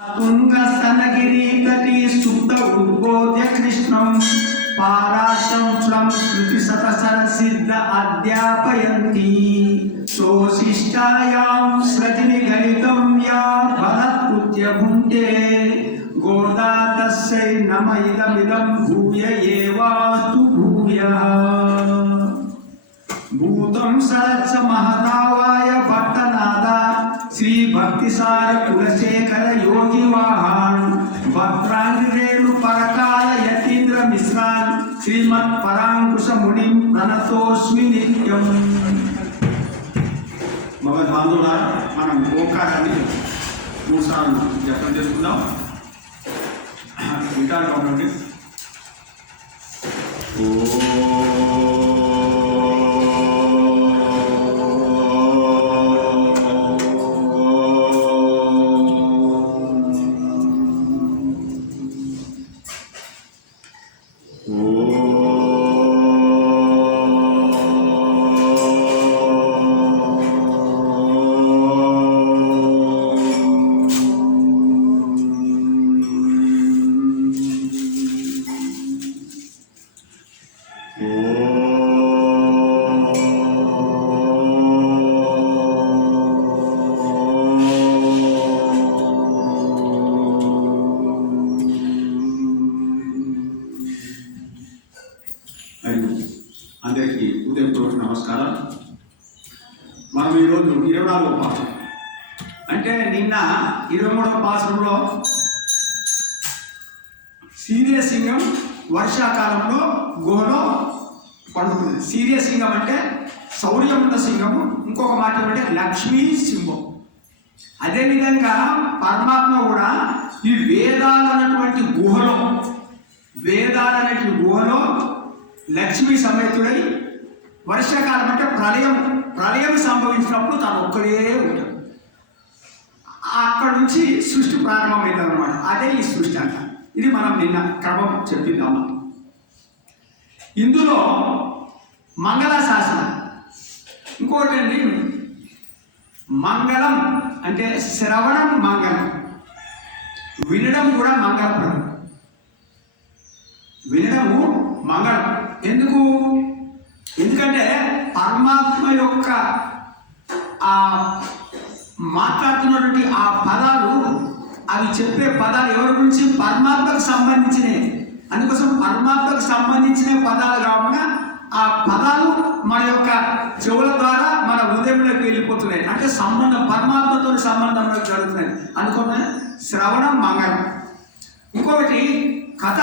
తుంగస్తనగిరీతటి సుప్త ఉద్బోధ్య కృష్ణం పారాశంశ్రం శృతి సతసర సిద్ధ అధ్యాపయంతి సోశిష్టాయాం స్రజిని గణితం యా బలత్కృత్య భుంక్తే గోదా తస్యై నమ ఇదమిదం భూయ ఏవాస్తు భూయః భూతం సరత్స మహదావాయ భట్టనాద శ్రీ భక్తిసార కులశేఖర యోగి వాహన్ భద్రాంగిరేణు పరకాల యతీంద్ర మిశ్రాన్ శ్రీమత్ పరాంకుశ మునిం ప్రణతోస్మి నిత్యం. భగవద్ బాంధవులారా, మనం ఓంకారాన్ని 3 సార్లు జపం చేసుకుందాం. వింటారు కాబట్టి అందరికీ ఉదయపూర్వక నమస్కారం. మనం ఈరోజు 24వ పాఠం, అంటే నిన్న 23వ పాఠంలో సీరియసింగం వర్షాకాలంలో గుహలో పండుతుంది. సీరియసింగం అంటే శౌర్యం ఉన్న సింగము, ఇంకొక మాట ఏమంటే లక్ష్మీ సింహం. అదేవిధంగా పరమాత్మ కూడా ఈ వేదాలన్నటువంటి గుహలో లక్ష్మీ సమేతుడై వర్షాకాలం అంటే ప్రళయం సంభవించినప్పుడు తాను ఒక్కడే ఉంటాడు. అక్కడ నుంచి సృష్టి ప్రారంభమైంది అనమాట. అదే ఈ సృష్టి అంట. ఇది మనం నిన్న క్రమం చెప్పిందామా. ఇందులో మంగళాశాసనం ఇంకోటి అండి. మంగళం అంటే శ్రవణం మంగళం, వినడం కూడా మంగళప్రదం. వినడము మంగళం. ఎందుకంటే పరమాత్మ యొక్క ఆ మాట్లాడుతున్నటువంటి ఆ పదాలు, అవి చెప్పే పదాలు ఎవరి గురించి? పరమాత్మకు సంబంధించినవి. అందుకోసం పరమాత్మకు సంబంధించిన పదాలు కాకుండా ఆ పదాలు మన యొక్క చెవుల ద్వారా మన హృదయంలోకి వెళ్ళిపోతున్నాయి. అంటే పరమాత్మతో సంబంధంలో జరుగుతున్నాయి. అందుకని శ్రవణం మంగళం. ఇంకొకటి కథ.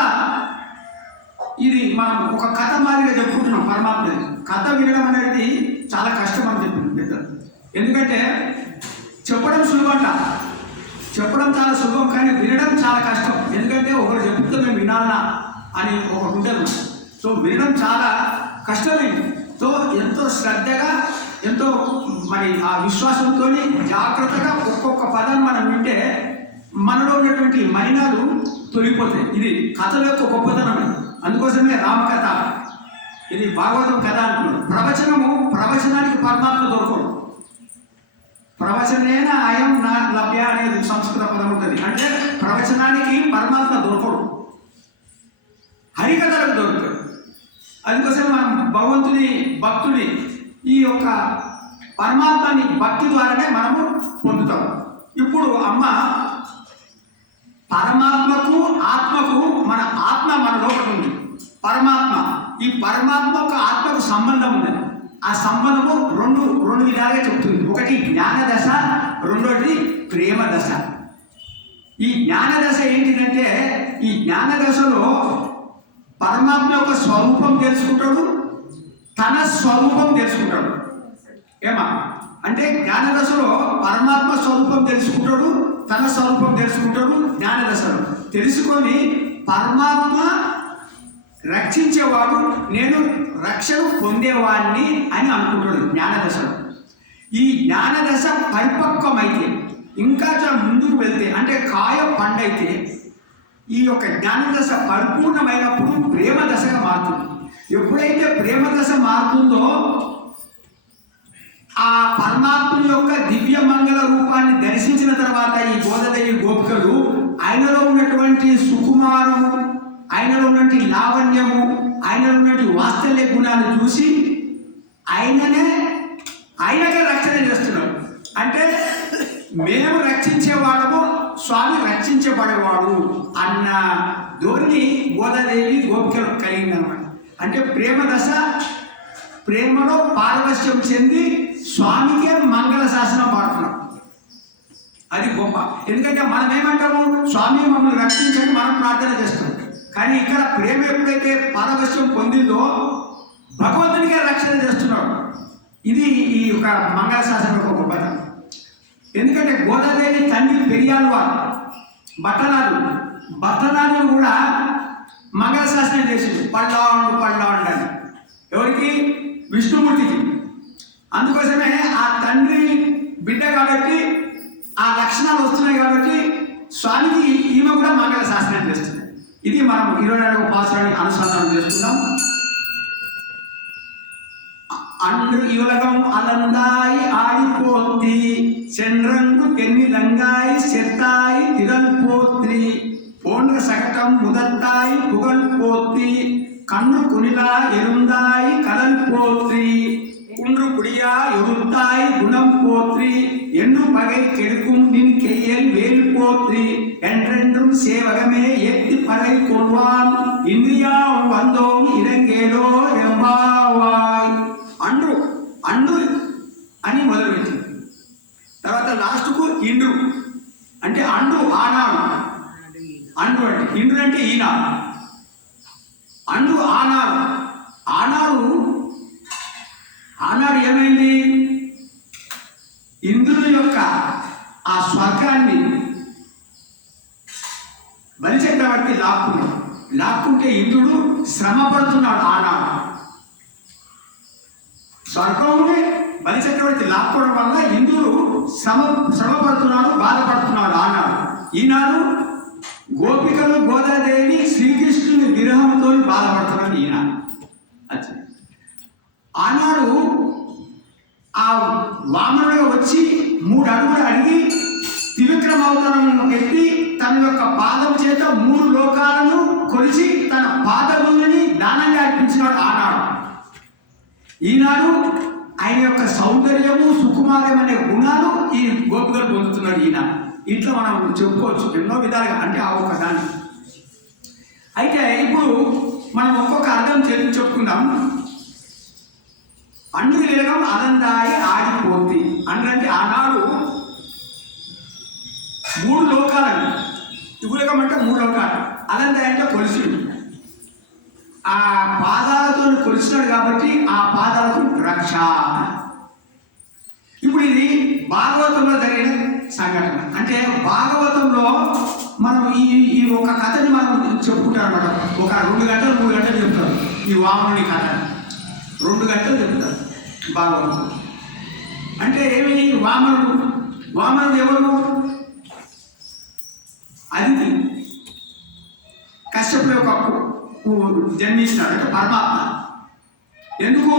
ఇది మనం ఒక కథ మాదిరిగా చెప్పుకుంటున్నాం. పరమాత్మ కథ వినడం అనేది చాలా కష్టం అని చెప్పింది పెద్దలు. ఎందుకంటే చెప్పడం సులభంట, చెప్పడం చాలా సులభం, కానీ వినడం చాలా కష్టం. ఎందుకంటే ఒకరు చెప్తే మేము వినాలనా అని ఒకటి ఉంటుంది. సో వినడం చాలా కష్టమైంది. సో ఎంతో శ్రద్ధగా, ఎంతో మరి ఆ విశ్వాసంతో జాగ్రత్తగా ఒక్కొక్క పదాన్ని మనం వింటే మనలో ఉన్నటువంటి మలినాలు తొలిగిపోతాయి. ఇది కథల యొక్క గొప్పతనం. అందుకోసమే రామకథ, ఇది భాగవతం కథ అంటున్నాడు. ప్రవచనానికి పరమాత్మ దొరకడు. ప్రవచనేన అయం నా లభ్య అనేది సంస్కృత పదం ఉంటుంది. అంటే ప్రవచనానికి పరమాత్మ దొరకడు, హరికథలకు దొరుకుతాడు. అందుకోసం మనం భక్తుని ఈ యొక్క పరమాత్మని భక్తి ద్వారానే మనము పొందుతాం. ఇప్పుడు అమ్మ పరమాత్మకు ఆత్మకు, మన ఆత్మ మన లోపల ఉంది. ఈ పరమాత్మకు ఆత్మకు సంబంధం ఉన్నది. ఆ సంబంధము రెండు విధాలుగా చెప్తుంది. ఒకటి జ్ఞాన దశ, రెండోది ప్రేమ దశ. ఈ జ్ఞాన దశ ఏంటిదంటే, ఈ జ్ఞాన దశలో పరమాత్మ యొక్క స్వరూపం తెలుసుకుంటాడు, తన స్వరూపం తెలుసుకుంటాడు. అంటే జ్ఞాన దశలో పరమాత్మ స్వరూపం తెలుసుకుంటాడు, తన స్వరూపం తెలుసుకుంటాడు. జ్ఞాన దశలో తెలుసుకొని పరమాత్మ రక్షించేవాడు, నేను రక్షణ పొందేవాడిని అని అనుకుంటాడు జ్ఞాన దశలో. ఈ జ్ఞాన దశ పరిపక్వమైతే, ఇంకా చాలా ముందుకు వెళ్తే, అంటే కాయ పండైతే ఈ యొక్క జ్ఞాన దశ పరిపూర్ణమైనప్పుడు ప్రేమ దశగా మారుతుంది. ఎప్పుడైతే ప్రేమ దశ మారుతుందో ఆ పరమాత్మ యొక్క దివ్య మంగళ రూపాన్ని దర్శించిన తర్వాత ఈ గోదాదేవి గోపికలు ఉన్నటువంటి సుకుమారము, ఆయనలో ఉన్నటువంటి లావణ్యము, ఆయనలో ఉన్నటువంటి వాత్సల్య గుణాలు చూసి ఆయనకే రక్షణ చేస్తున్నాడు. అంటే మేము రక్షించేవాడము, స్వామి రక్షించబడేవాడు అన్న ధోరణి గోదాదేవి గోపికలు కలిగిందనమాట. అంటే ప్రేమ దశ, ప్రేమలో పారవశ్యం చెంది స్వామికే మంగళ శాసనం పాడుతున్నాం. అది గొప్ప. ఎందుకంటే మనం ఏమంటాము, స్వామి మమ్మల్ని రక్షించని మనం ప్రార్థన చేస్తాం. కానీ ఇక్కడ ప్రేమ ఎప్పుడైతే పారవశ్యం పొందిందో భగవంతునికే రక్షణ చేస్తున్నాడు. ఇది ఈ యొక్క మంగళ శాసనం యొక్క గొప్పతనం. ఎందుకంటే గోదాదేవి తండ్రి పెరియాళ్వారు భట్టనాలు కూడా మంగళ శాసనం చేసింది. పళ్ళాండు అని ఎవరికి? విష్ణుమూర్తికి. అందుకోసమే ఆ తండ్రి బిడ్డ కాబట్టి ఆ లక్షణాలు వస్తున్నాయి కాబట్టి స్వామికి ఈమె కూడా మంగళ శాసనం చేస్తుంది. ఇది మనం 24వ పాసురాన్ని అనుసంధానం చేసుకుందాం. அன்று இவலகம் அலந்தாய் ஆடி போத்தி சென்றங்கு தென்னிலங்காய் செத்தாய் திரள் போற்றி போன்ற சகடம் முதத்தாய் புகழ் போத்தி கண்ணு குனிலா எருந்தாய் கடல் போற்றி குன்று குடியா எருத்தாய் குணம் போற்றி என்னும் பகை கெடுக்கும் நின் கையல் வேல் போற்றி என்றென்றும் சேவகமே ஏத்தி படை கொள்வான் இந்தியா வந்தோம் இறங்கேலோ எம்பாவாய். అండ్రు అని మొదలుపెట్టింది. తర్వాత లాస్ట్కు ఇండ్రు అంటే అండు ఆనాడు. అండు అంటే ఇండ్రు అంటే ఈనాడు. అండు ఆనాడు ఏమైంది? ఇంద్రుని యొక్క ఆ స్వర్గాన్ని బలిచక్రవర్తి లాక్కుంటే ఇంద్రుడు శ్రమ పడుతున్నాడు. ఆనాడు స్వర్గంని బలిచక్రవర్తి లాక్కోవడం వల్ల ఇంద్రుడు శ్రమ పడుతున్నాడు, బాధపడుతున్నాడు. ఆనాడు. ఈనాడు గోపికలు గోదాదేవి శ్రీకృష్ణుని విరహంతో బాధపడుతున్నాడు. ఈనాడు ఆనాడు ఆ వామనుడు వచ్చి 3 అడుగులు అడిగి త్రివిక్రమ అవతారం ఎత్తి తన యొక్క పాదం చేత 3 లోకాలను కొలిచి తన పాదములని దానంగా అర్పించినాడు. ఆనాడు. ఈనాడు ఆయన యొక్క సౌందర్యము, సుకుమారం అనే గుణాలు ఈ గోపికలు పొందుతున్నాడు. ఈనాడు ఇట్లా మనం చెప్పుకోవచ్చు ఎన్నో విధాలుగా. అంటే ఆ ఒక దాన్ని అయితే ఇప్పుడు మనం ఒక్కొక్క అర్థం చెప్పుకుందాం. అండ్రు విలగం అలందాయి ఆడిపోద్ది అంటే ఆనాడు 3 లోకాలని, విలగం అంటే 3 లోకాలు, అలందాయి అంటే కొలిసిండు. ఆ పాదాలతో కొలిచినాడు కాబట్టి ఆ పాదాలకు రక్ష. ఇప్పుడు ఇది భాగవతంలో జరిగిన సంఘటన. అంటే భాగవతంలో మనం ఈ ఒక కథని మనం చెప్పుకుంటాం అన్నమాట. ఒక 2 గంటలు 3 గంటలు చెప్తారు ఈ వామనుని కథ. 2 గంటలు చెప్తారు భాగవతం. అంటే ఏమి? వామనుడు ఎవరు? అదితి కశ్యపుడు యొక్క జన్మించినాడు. అంటే పరమాత్మ. ఎందుకు?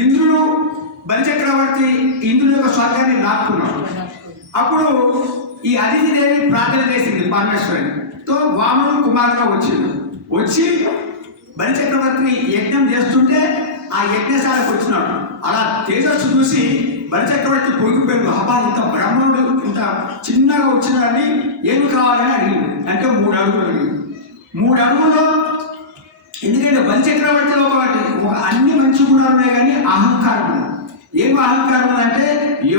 ఇంద్రుడు బలిచక్రవర్తి ఇంద్రుని యొక్క స్వర్గాన్ని లాక్కున్నాడు. అప్పుడు ఈ అదితి దేవి ప్రార్థన చేసింది పరమేశ్వరునితో. వామనుడు కుమారుగా వచ్చి బలిచక్రవర్తిని యజ్ఞం చేస్తుంటే ఆ యజ్ఞశాలకు వచ్చినాడు. అలా తేజస్సు చూసి బలిచక్రవర్తి పొగిపోయాడు. అబ్బా, ఇంత బ్రహ్మణుడు ఇంత చిన్నగా వచ్చినాడని ఏమి కావాలని అడిగింది. అంటే 3 అడుగులు అడిగింది. 3 అడుగుల్లో, ఎందుకంటే బలిచక్రవర్తిలో ఒక అన్ని మంచి గుణాలు ఉన్నాయి కానీ అహంకారం. ఏం అహంకారం అంటే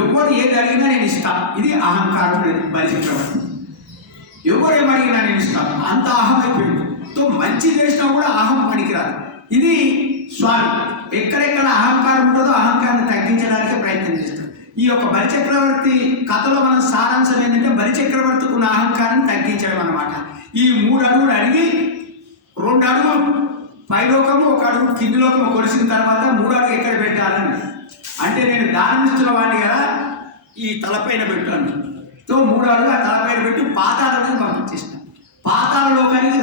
ఎవరు ఏది అడిగినా నేను ఇస్తాను. ఇది అహంకారం. బలిచక్రవర్తి ఎవరు ఏమడిగినా నేను ఇస్తాను, అంత అహం అయిపోయింది. మంచి చేసినా కూడా అహం పనికిరాదు. ఇది స్వామి ఎక్కడెక్కడ అహంకారం ఉంటుందో అహంకారాన్ని తగ్గించడానికి ప్రయత్నం చేస్తాడు. ఈ యొక్క బలిచక్రవర్తి కథలో మన సారాంశం ఏంటంటే బలిచక్రవర్తికి ఉన్న అహంకారాన్ని తగ్గించడం అన్నమాట. ఈ 3 అడుగులు అడిగి 2 అడుగులు పైలోకము, 1 అడుగు కింది లోకము కొలిసిన తర్వాత 3 అడుగు ఎక్కడ పెట్టాలని అంటే నేను దానం ఇస్తున్న వాడిని కదా, ఈ తలపైన పెట్టాను. 3 అడుగు ఆ తలపైన పెట్టి పాతాళానికి పంపించేసిన. పాతాళ లోకానికి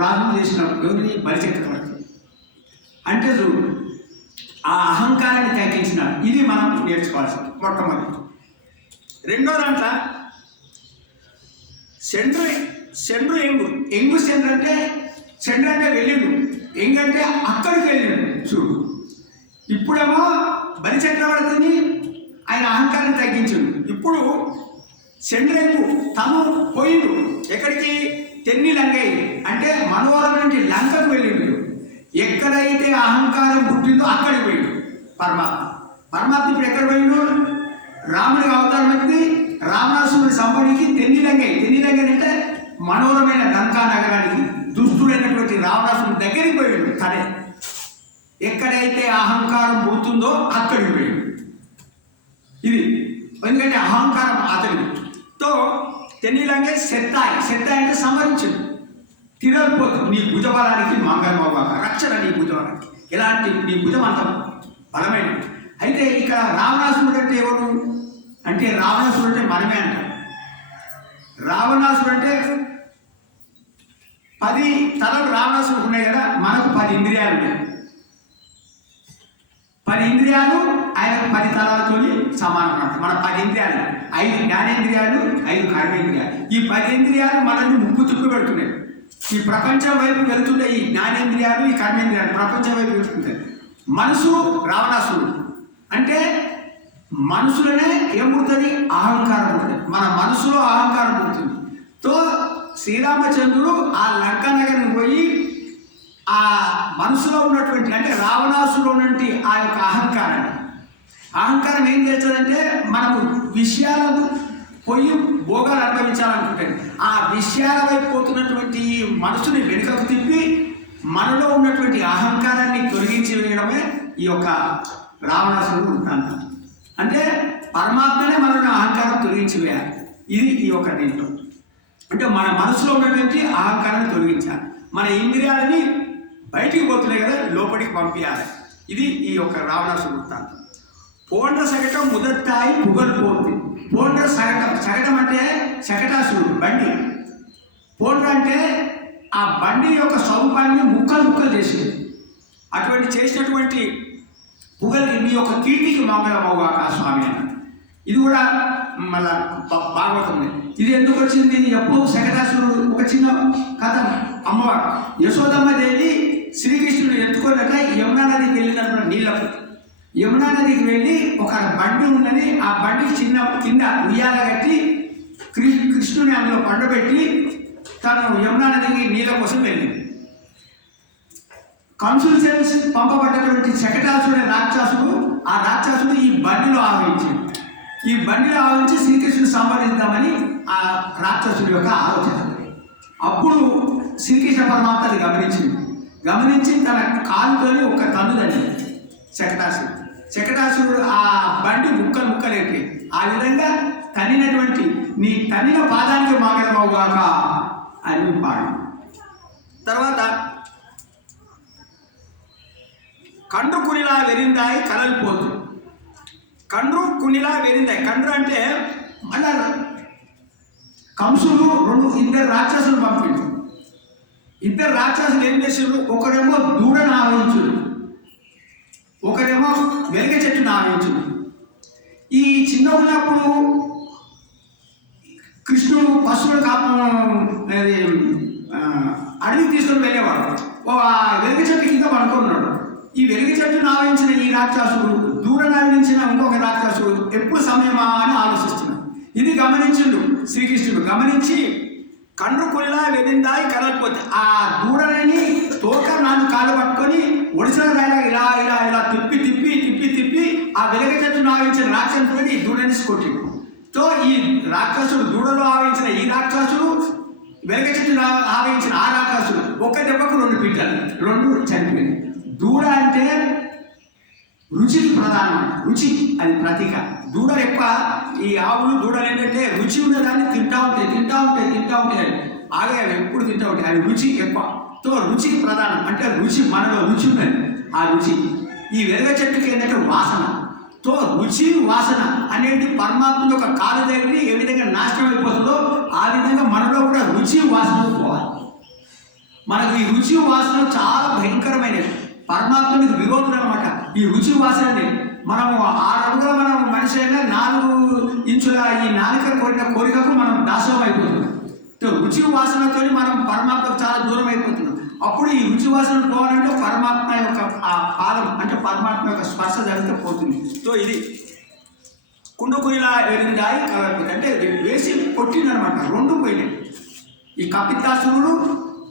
రాజు చేసినప్పుడు ఎవరిని? బలిచక్రవర్తి. అంటే చూడు, ఆ అహంకారాన్ని తగ్గించినాడు. ఇది మనం నేర్చుకోవాల్సింది మొట్టమొదటి. రెండో దాంట్లో సెండ్రు ఎంగు సెండ్రు అంటే వెళ్ళిండు, ఎంగంటే అక్కడికి వెళ్ళిండు చూడు. ఇప్పుడేమో బలి చక్రవర్తిని ఆయన అహంకారాన్ని తగ్గించిండు. ఇప్పుడు సెండ్రెంగు తను పోయిండు ఎక్కడికి? తెన్ని లంగయ్య అంటే మనోహరం నుండి లంకకు వెళ్ళిండు. ఎక్కడైతే అహంకారం పుట్టిందో అక్కడికి పోయిండు పరమాత్మ ఇప్పుడు ఎక్కడ పోయిండు? రాముడికి అవతారం ఎత్తి రావణాసురుడి సంపడికి తెన్ని లంగయ్య అంటే మనోహరమైన లంకా నగరానికి దుష్టుడైనటువంటి రావణాసురుడి దగ్గరికి పోయిండు. తనే ఎక్కడైతే అహంకారం పోతుందో అక్కడికి పోయిండు. ఇది ఎందుకంటే అహంకారం అతనితో తెన్నిలంగే సెత్తాయి అంటే సంహరించింది. తిరగపోతుంది నీ భుజబలానికి మంగళమవ్వక, రక్షణ నీ భుజబలానికి. ఎలాంటి నీ భుజం అంత బలమైనది. అయితే ఇక్కడ రావణాసురుడు అంటే ఎవరు అంటే రావణాసురుడు అంటే మనమే అంటారు. రావణాసురుడు అంటే 10 తలలు రావణాసురుడు ఉన్నాయి కదా, మనకు 10 ఇంద్రియాలు ఉన్నాయి. 10 ఇంద్రియాలు ఆయనకు 10 తలాలతో సమానం అన్నమాట. మన 10 ఇంద్రియాలు, 5 జ్ఞానేంద్రియాలు, 5 కర్మేంద్రియాలు. ఈ 10 ఇంద్రియాలు మనల్ని ముప్పు పెడుతున్నాయి. ఈ ప్రపంచం వైపు వెళ్తుండే ఈ జ్ఞానేంద్రియాలు, ఈ కర్మేంద్రియాలు ప్రపంచం వైపు వెళ్తుంటాయి. మనసు రావణాసురుడు అంటే మనసులోనే ఏం పుడుతుంది? అహంకారం పుడుతుంది. మన మనసులో అహంకారం పుడుతుంది. తో శ్రీరామచంద్రుడు ఆ లంకా నగరం పోయి ఆ మనసులో ఉన్నటువంటి అంటే రావణాసులో ఉన్నటువంటి ఆ యొక్క అహంకారం ఏం చేస్తుందంటే మనకు విషయాలను పోయి భోగాలు అనుభవించాలనుకుంటుంది. ఆ విషయాల వైపు పోతున్నటువంటి మనసుని వెనుకకు తిప్పి మనలో ఉన్నటువంటి అహంకారాన్ని తొలగించి వేయడమే ఈ యొక్క రావణాసురుడు వృత్తాంతం. అంటే పరమాత్మనే మనలో అహంకారం తొలగించి వేయాలి. ఇది ఈ యొక్క దీంట్లో అంటే మన మనసులో ఉన్నటువంటి అహంకారాన్ని తొలగించాలి. మన ఇంద్రియాలని బయటికి పోతున్నాయి కదా, లోపలికి పంపించాలి. ఇది ఈ యొక్క రావణాసురుడు వృత్తాంతం. పోండ్ర సగటం ముదత్తాయి పుగలు పోతుంది. పోండ్ర సగటం అంటే శకటాసురుడు బండి. పోండ్ర అంటే ఆ బండి యొక్క స్వరూపాన్ని ముక్కలు చేసింది. అటువంటి చేసినటువంటి పుగలి మీ యొక్క కీర్తికి మంగళమవుగాక స్వామి అన్న. ఇది కూడా మళ్ళా భాగవతం. ఇది ఎందుకు వచ్చింది? ఎప్పుడు శకటాసురుడు ఒక చిన్న కథ. అమ్మవారు యశోదమ్మ దేవి శ్రీకృష్ణుడు ఎత్తుకున్నట్ట యమునా నదికి వెళ్ళినటువంటి నీళ్ళకు. యమునా నదికి వెళ్ళి ఒక బండి ఉన్నది. ఆ బండికి చిన్న కింద ఉయ్యాల కట్టి కృష్ణుని అందులో పండబెట్టి తను యమునా నదికి నీళ్ళ కోసం వెళ్ళింది. కంసులు చేసి పంపబడ్డటువంటి శకటాసుడు రాక్షసుడు, ఆ రాక్షసుడు ఈ బండిలో ఆవహించింది. ఈ బండిలో ఆవహించి శ్రీకృష్ణుడు సంబంధిద్దామని ఆ రాక్షసుడి యొక్క ఆలోచన. అప్పుడు శ్రీకృష్ణ పరమాత్మ అది గమనించి తన కాలుతో ఒక తన్నుదండి శకటాసుడు ఆ బండి ముక్కలేపి ఆ విధంగా తన్నినటువంటి నీ తన్నిన పాదానికి మంగళమవుగాక అని పాడు. తర్వాత కండ్రు కునిలా వెరిందాయి కలలిపోతు. కండ్రు కునిలా వెరిందాయి. కండ్రు అంటే మళ్ళా కంసుడు 2 రాక్షసులు పంపిండు. 2 రాక్షసులు ఏం చేసారు? ఒకరేమో దూడను ఆవహించుడు, ఒకరేమో వెలగ చెట్టును ఆవహించుడు. ఈ చిన్న ఉన్నప్పుడు కృష్ణుడు పశువులు అడవికి తీసుకొని వెళ్ళేవాడు. వెలుగు చెట్టు కింద పడుకున్నాడు. ఈ వెలుగు చెట్టును ఆవహించిన ఈ రాక్షసుడు దూరం ఆవహించిన ఇంకొక రాక్షసుడు ఎప్పుడు సమయమా అని ఆలోచిస్తున్నాడు. ఇది గమనించిండు శ్రీకృష్ణుడు. గమనించి కండ్రు కొనిలా వెళ్ళిందాయి కలలిపోతే ఆ దూడని తోక 4 కాళ్ళు పట్టుకొని ఒడిసిన రాయిలా ఇలా ఇలా ఇలా తిప్పి ఆ వెలుగు చెట్టును ఆవహించిన రాక్షసుడిని ఈ దూడని కొట్టిండు. తో ఈ రాక్షసుడు దూడలో ఆవహించిన ఈ రాక్షసుడు వెలుగు చెట్టును ఆవహించిన ఆ రాక్షసుడు ఒక్క దెబ్బకు 2 పిట్టలు, 2 చనిపోయింది. దూడ అంటే రుచికి ప్రధానం. రుచి అది ప్రతీక. దూడలు ఎక్కువ ఈ ఆవులు దూడలు ఏంటంటే రుచి ఉన్నదాన్ని తింటా ఉంటాయి ఆగే ఎప్పుడు తింటా ఉంటాయి. అవి రుచి ఎక్కువ. తో రుచికి ప్రధానం అంటే రుచి మనలో రుచి ఉన్నది. ఆ రుచి ఈ వెలుగ చెట్టుకి ఏంటంటే వాసన. తో రుచి వాసన అనేది పరమాత్మ యొక్క కాలు దగ్గర ఏ విధంగా నాశనం అయిపోతుందో ఆ విధంగా మనలో కూడా రుచి వాసన పోవాలి. మనకు ఈ రుచి వాసన చాలా భయంకరమైనది. పరమాత్మకి విరోధులు అనమాట ఈ రుచి వాసనని. మనము 6 అడుగుల మనం మనిషి అయినా 4 ఇంచుల ఈ నాలుక కోరికకు మనం దాసోహం అయిపోతుంది. రుచి వాసనతో మనం పరమాత్మకు చాలా దూరం అయిపోతున్నాం. అప్పుడు ఈ రుచి వాసన పోవాలంటే పరమాత్మ యొక్క ఆ పాదం అంటే పరమాత్మ యొక్క స్పర్శ జరిగితే పోతుంది. సో ఇది కుండకుయిలా ఎరిందాయి కలపి అంటే వేసి కొట్టిందనమాట. రెండు పోయినాయి. ఈ కపిత్తాసురుడు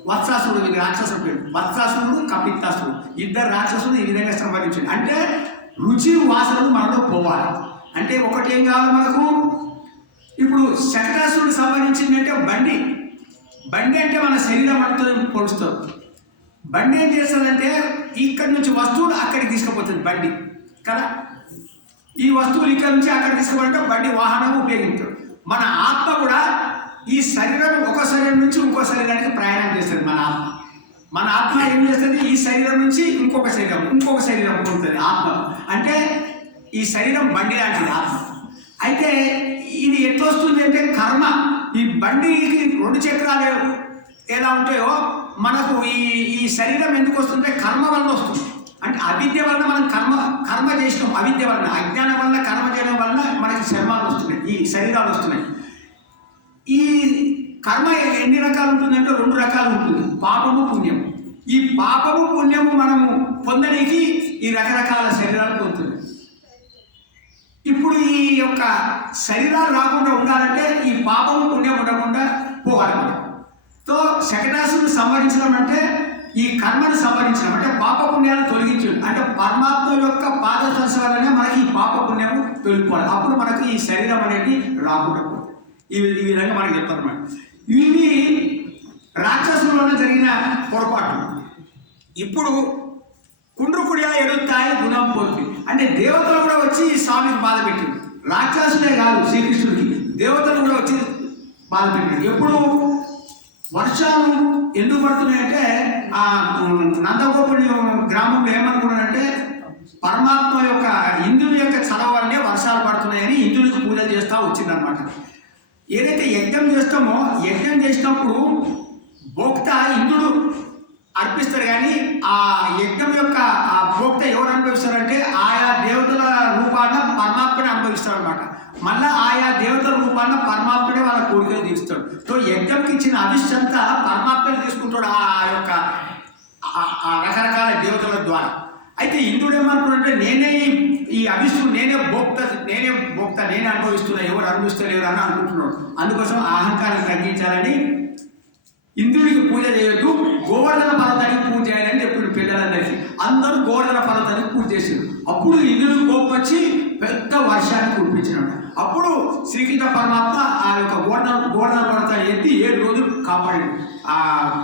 వత్సాసురుడు, ఇది రాక్షసుడు పేరు. వత్సాసురుడు కపిత్తాసురుడు ఇద్దరు రాక్షసుడు ఈ విధంగా సంపాదించండి. అంటే రుచి వాసనలు మనలో పోవాలి. అంటే ఒకటి ఏం కావాలి మనకు, ఇప్పుడు శకటాసురుడు సంబంధించిందంటే బండి అంటే మన శరీరం అంతా పొడుస్తారు. బండి ఏం చేస్తుందంటే ఇక్కడి నుంచి వస్తువులు అక్కడికి తీసుకుపోతుంది బండి కదా. ఈ వస్తువులు ఇక్కడ నుంచి అక్కడ తీసుకుపోతే బండి వాహనం ఉపయోగించారు. మన ఆత్మ కూడా ఈ శరీరం ఒక శరీరం నుంచి ఇంకో శరీరానికి ప్రయాణం చేస్తుంది. మన ఆత్మ ఏం చేస్తుంది, ఈ శరీరం నుంచి ఇంకొక శరీరం పొందుతుంది ఆత్మ. అంటే ఈ శరీరం బండి లాంటిది ఆత్మ. అయితే ఇది ఎట్లా వస్తుంది అంటే కర్మ. ఈ బండికి రెండు చక్రాలు ఎలా ఉంటాయో మనకు ఈ శరీరం ఎందుకు వస్తుంటే కర్మ వలన వస్తుంది. అంటే అవిద్య వలన మనం కర్మ చేసినాం. అవిద్య వలన, అజ్ఞానం వలన కర్మ చేయడం వలన మనకి శర్మాలు వస్తున్నాయి, ఈ శరీరాలు వస్తున్నాయి. ఈ కర్మ ఎన్ని రకాలు ఉంటుందంటే రెండు రకాలు ఉంటుంది, పాపము పుణ్యము. ఈ పాపము పుణ్యము మనము పొందడానికి ఈ రకరకాల శరీరాలు పొందుతుంది. ఇప్పుడు ఈ యొక్క శరీరాలు రాకుండా ఉండాలంటే ఈ పాపము పుణ్యం ఉండకుండా పోవాలి. సో శకటాసురుడు సంహరించడం అంటే ఈ కర్మను సంహరించడం అంటే పాప పుణ్యాలను తొలగించడం. అంటే పరమాత్మ యొక్క పాద స్పర్శ వల్లనే మనకి ఈ పాప పుణ్యము తొలగిపోవాలి. అప్పుడు మనకు ఈ శరీరం అనేది రాకుండా పోతుంది. ఈ విధంగా మనకి చెప్తారు అన్నమాట. ఇవి రాక్షసులలో జరిగిన పొరపాటు. ఇప్పుడు కుండ్రుకుడియా ఎడుతాయి గుణం పోతుంది. అంటే దేవతలు కూడా వచ్చి ఈ స్వామికి బాధ పెట్టింది. రాక్షసులే కాదు, శ్రీకృష్ణుడికి దేవతలు కూడా వచ్చి బాధ పెట్టింది. ఎప్పుడు వర్షాలు ఎందుకు పడుతున్నాయంటే ఆ నందగోపుడి గ్రామంలో ఏమనుకున్నాడంటే పరమాత్మ యొక్క ఇంద్రుని యొక్క చలవ వల్లనే వర్షాలు పడుతున్నాయని ఇంద్రునికి పూజలు చేస్తూ వచ్చిందనమాట. ఏదైతే యజ్ఞం చేస్తామో యజ్ఞం చేసినప్పుడు భోక్త ఇంద్రుడు అర్పిస్తారు, కానీ ఆ యజ్ఞం యొక్క ఆ భోక్త ఎవరు అనుభవిస్తారంటే ఆయా దేవతల రూపాన పరమాత్మని అనుభవిస్తారు అనమాట. మళ్ళీ ఆయా దేవతల రూపాన పరమాత్మనే వాళ్ళ కోరికలు తీరుస్తాడు. సో యజ్ఞంకి ఇచ్చిన అభిష్టంతా పరమాత్మని తీసుకుంటాడు ఆ యొక్క రకరకాల దేవతల ద్వారా. అయితే ఇంద్రుడు ఏమనుకున్నాడంటే నేనే ఈ అభిష్టుడు, నేనే భోక్త నేనే అనుభవిస్తున్నా, ఎవరు అనుభవిస్తలేరు అని అనుకుంటున్నాడు. అందుకోసం అహంకారం తగ్గించాలని ఇంద్రుడికి పూజ చేయొద్దు, గోవర్ధన పర్వతానికి పూజ చేయాలని చెప్పాడు పిల్లలందరికీ. అందరూ గోవర్ధన పర్వతానికి పూజ చేశారు. అప్పుడు ఇంద్రుడికి కోపం వచ్చి పెద్ద వర్షాన్ని కురిపించినాడు. అప్పుడు శ్రీకృష్ణ పరమాత్మ ఆ యొక్క గోవర్ధన పర్వతాన్ని ఎత్తి 7 రోజులు కాపాడాడు. ఆ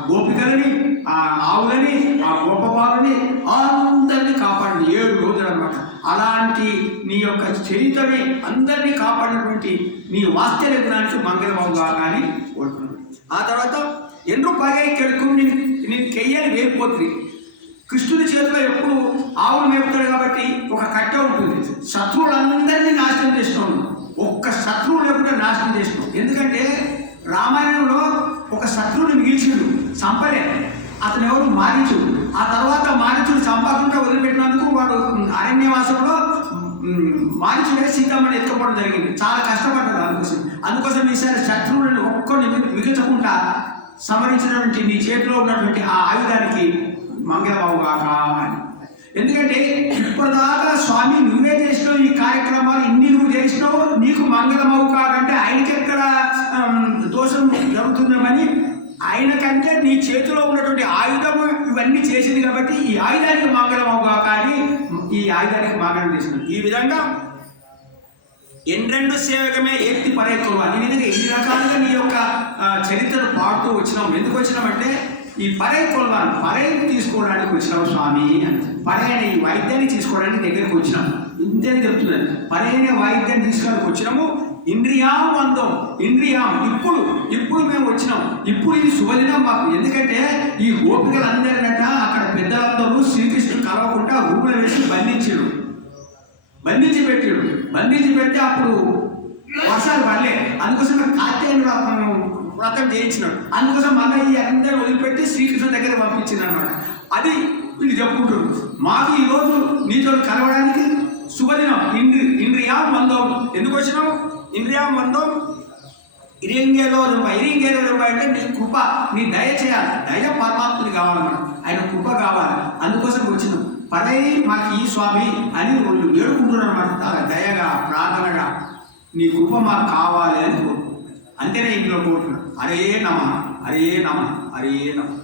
గోపికలని, ఆ ఆవులని, ఆ గోపబాలని అందరినీ కాపాడింది 7 రోజులు అనమాట. అలాంటి నీ యొక్క చరిత్రని అందరినీ కాపాడినటువంటి నీ వాత్సల్య గుణానికి మంగళబాబుగా కానీ కోరుతున్నాడు. ఆ తర్వాత ఎన్నో పగై కెడుకు నేను కెయ్యని వేరిపోతుంది. కృష్ణుడి చేతిలో ఎప్పుడు ఆవులు మేపుతాడు కాబట్టి ఒక కట్ట ఉంటుంది. శత్రువులందరినీ నాశనం చేసినాడు. ఒక్క శత్రువు లేకుండా నాశనం చేసినాం. ఎందుకంటే రామాయణంలో ఒక శత్రువుని మిగిల్చిండు, చంపలే. అతను ఎవరు, మారీచుడు. ఆ తర్వాత మారీచుడు చంపకుండా వదిలిపెట్టినందుకు వాడు అరణ్యవాసంలో మారీచుడే సీతమ్మని ఎత్తుకోవడం జరిగింది. చాలా కష్టపడ్డాడు అందుకోసం ఈసారి శత్రువులను ఒక్కరిని మిగిల్చకుండా సంహరించినటువంటి నీ చేతిలో ఉన్నటువంటి ఆ ఆయుధానికి మంగళబాబుగా కావాలి. ఎందుకంటే ఇప్పటిదాకా స్వామి నువ్వే చేసినావు ఈ కార్యక్రమాలు, ఇన్ని నువ్వు చేసినావు, నీకు మంగళబాబు కాకంటే ఆయనకి ఎక్కడ దోషం జరుగుతుందేమని ఆయనకంటే నీ చేతిలో ఉన్నటువంటి ఆయుధం ఇవన్నీ చేసింది కాబట్టి ఈ ఆయుధానికి మంగళబాబుగా కానీ ఈ ఆయుధానికి మంగళం చేసినావు. ఈ విధంగా ఎన్నెండు సేవకమే ఏర్తి పరైకోవాలి. ఈ విధంగా ఎన్ని రకాలుగా నీ యొక్క చరిత్రను పాడుతూ వచ్చినాం. ఎందుకు వచ్చినామంటే ఈ పరైకోవాలని పరైని తీసుకోవడానికి వచ్చినాం స్వామి అని. పరైన ఈ వైద్యాన్ని తీసుకోవడానికి దగ్గరికి వచ్చినాం. ఇంతేనే చెప్తున్నాను. పరైన వైద్యాన్ని తీసుకోవడానికి వచ్చినాము. ఇంద్రియాం వందం, ఇంద్రియాం ఇప్పుడు మేము వచ్చినాం. ఇప్పుడు ఇది శుభదినం మాకు. ఎందుకంటే ఈ గోపికలందరినట అక్కడ పెద్దలందరూ శ్రీకృష్ణుడు కలవకుండా రూపులు వేసి బంధించి పెట్టి అప్పుడు వర్షాలు పడలే. అందుకోసం కార్తీక వ్రతం చేయించినాడు. అందుకోసం మళ్ళీ ఈ అందరూ వదిలిపెట్టి శ్రీకృష్ణుడి దగ్గర పంపించింది అనమాట. అది వీళ్ళు చెప్పుకుంటారు. మాకు ఈరోజు నీతో కలవడానికి శుభదినం. ఇంద్రియాం వందం. ఎందుకు వచ్చినాం? ఇంద్రియాం వందం ఇరింగేలో రూపాయి అంటే నీ కృప, నీ దయ చేయాలి. దయ పరమాత్ముని కావాలి, మనం ఆయన కృప కావాలి. అందుకోసం వచ్చినాం. పదై మాకు ఈ స్వామి అని వాళ్ళు వేడుకుంటున్నారు అన్నమాట. చాలా దయగా ప్రార్థనగా నీ కృప మాకు కావాలి అని కోరుకుంటున్నారు. అంతేనే ఇంట్లో కోరుకుంటున్నారు. హరే నమ, హరే నమ, హరే నమ.